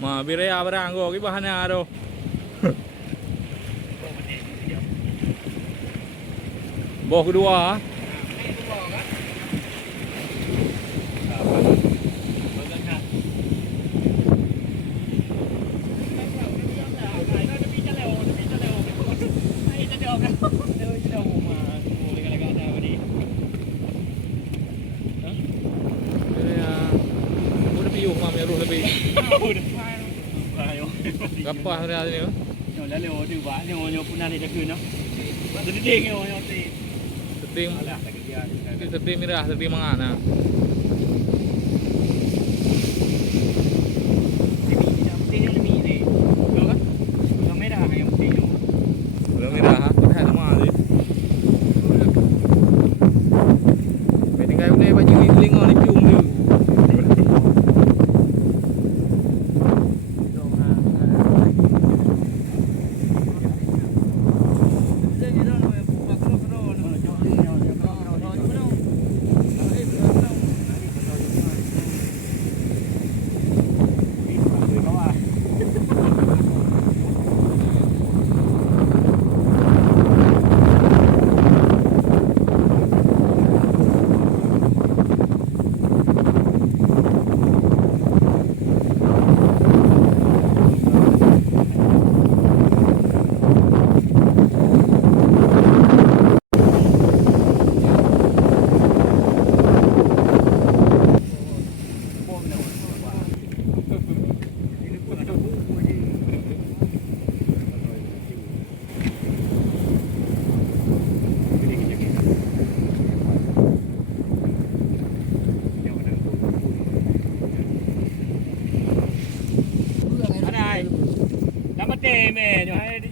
Mabire abaranggo ki bahan aro. Boh kedua. Gapah hari ni. Nyo lah leo tu ba, nyo pun nanti dah kena. Sedih nyo ti. Sedih. Sedih mirah, sedih mangana.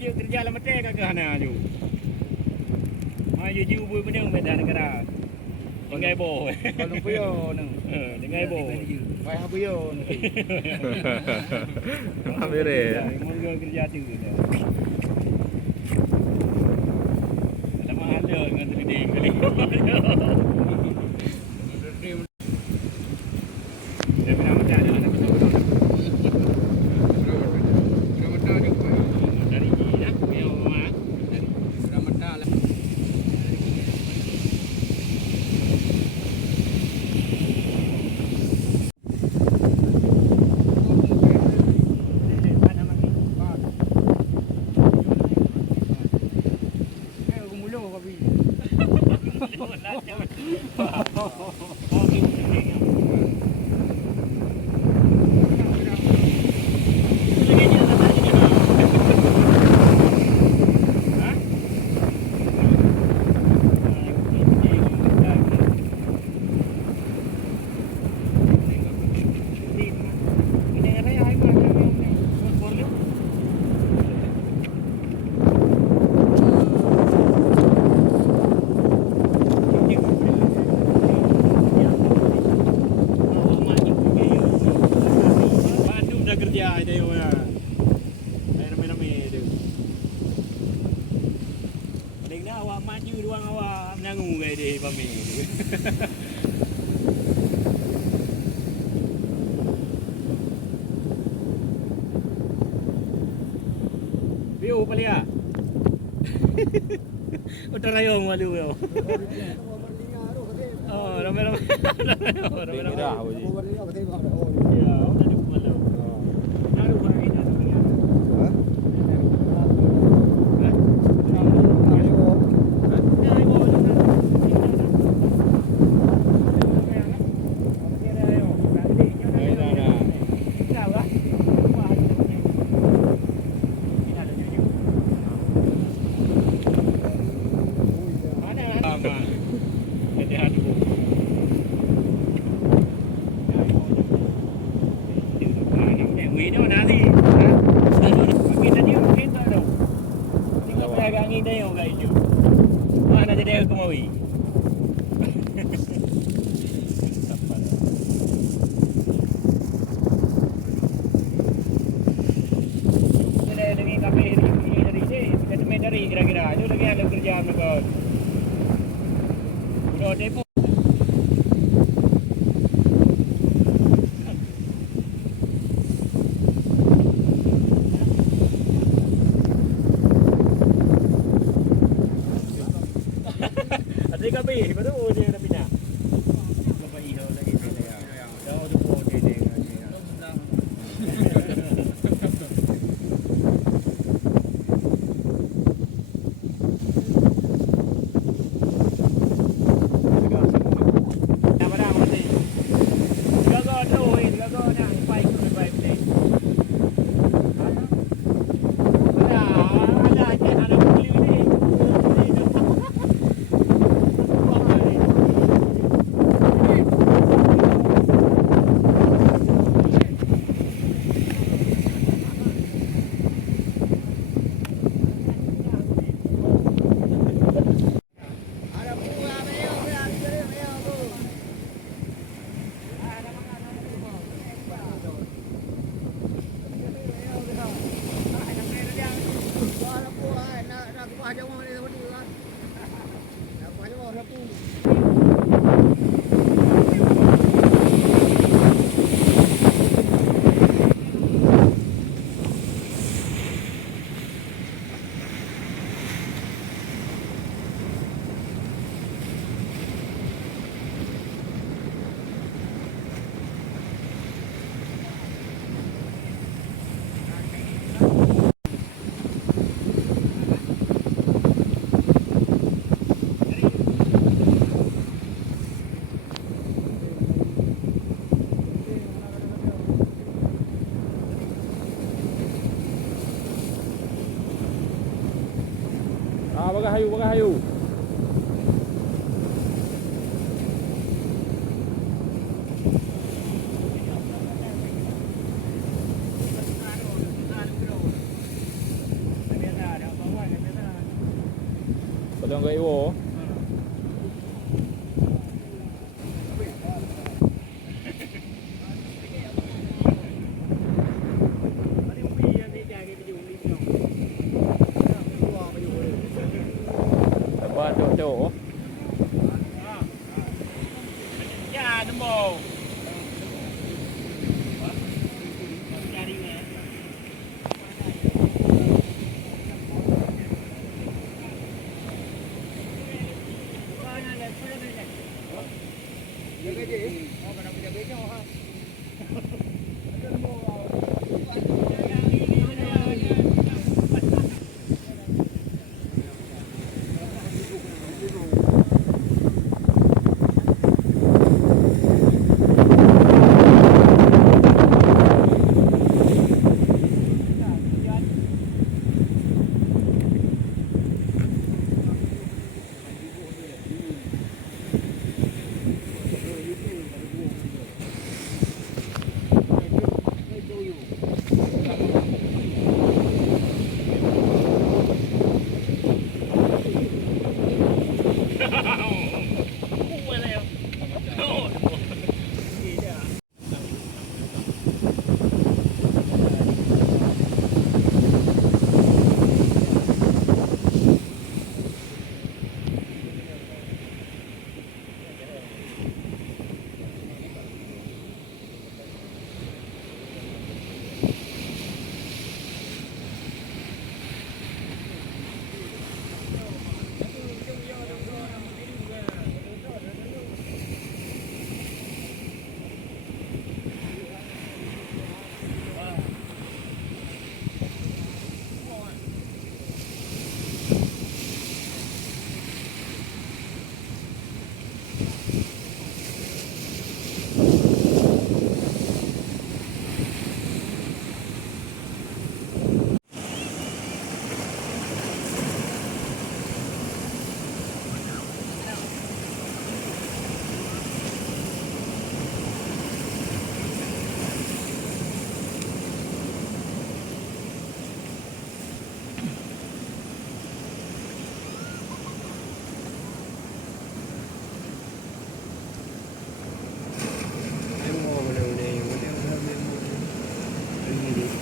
Kerja lama teh kagak hana ju. Ju bui bening medan negara. Dengai bo. Kalau puyo nang. Dengai bo. Pai ha puyo. Mabire. Mun kerja tu. Lama ada dengan trading kali. View palia. Utarayong malu yo. Oh, ramai-ramai. Ramai-ramai. Ya, tadi malu. Naru hari naru ya. guys tu. Mana jadi aku mau wi. Dari kira-kira itu lagi ada kerjaan kau. Udah depo. Ada kapi, betul dia ada pindah. Lepas itu lagi dia. Dah tu pun dia. Bagai hayu. Padang kat Iwo. Chỗ ya dembo cari ni jaga je mana punya bejo ha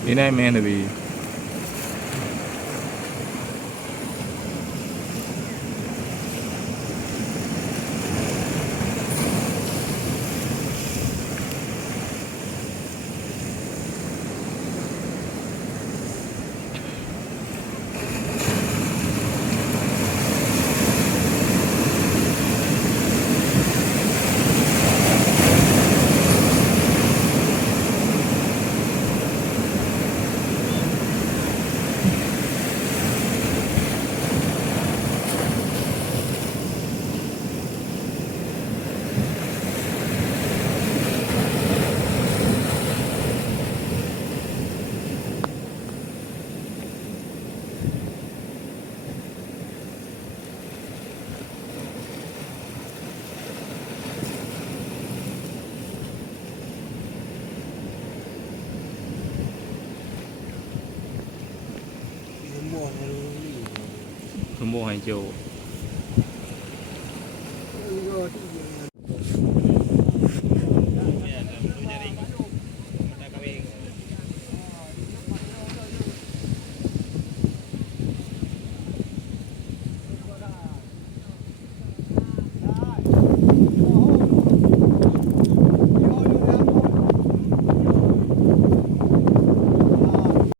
ဒီနိုင်မင်းတပီဘုံဟိုင်းကျိုး